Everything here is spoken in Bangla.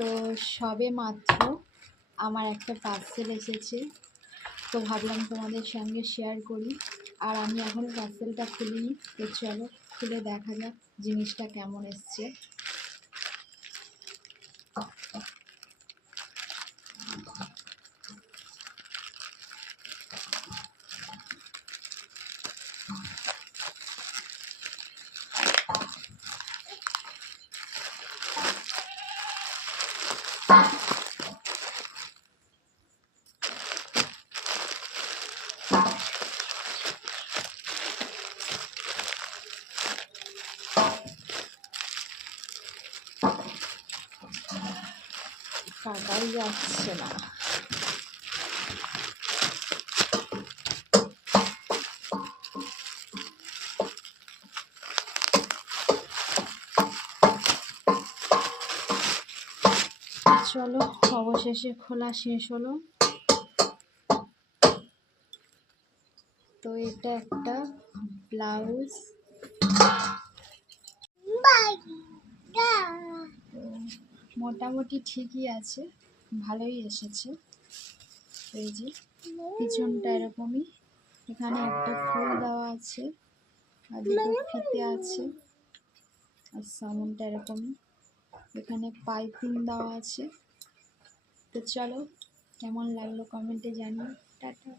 তো সবে মাত্র আমার একটা পার্সেল এসেছে, তো ভাবলাম তোমাদের সঙ্গে শেয়ার করি। আর আমি এখনও পার্সেলটা খুলিনি, তো চলো খুলে দেখা যাক জিনিসটা কেমন এসছে। কাটাই যাচ্ছে না। চলো অবশেষে খোলা শেষ হলো। তো এটা একটা ব্লাউজ, মোটামুটি ঠিকই আছে, ভালোই এসেছে। এই যে পিছনটা এরকমই, এখানে একটা ফুল দেওয়া আছে আর দুটো ফিতে আছে, আর সামনটা এরকমই, এখানে পাইপিং দেওয়া আছে। তো চলো কেমন লাগলো কমেন্টে জানিও। টাটা।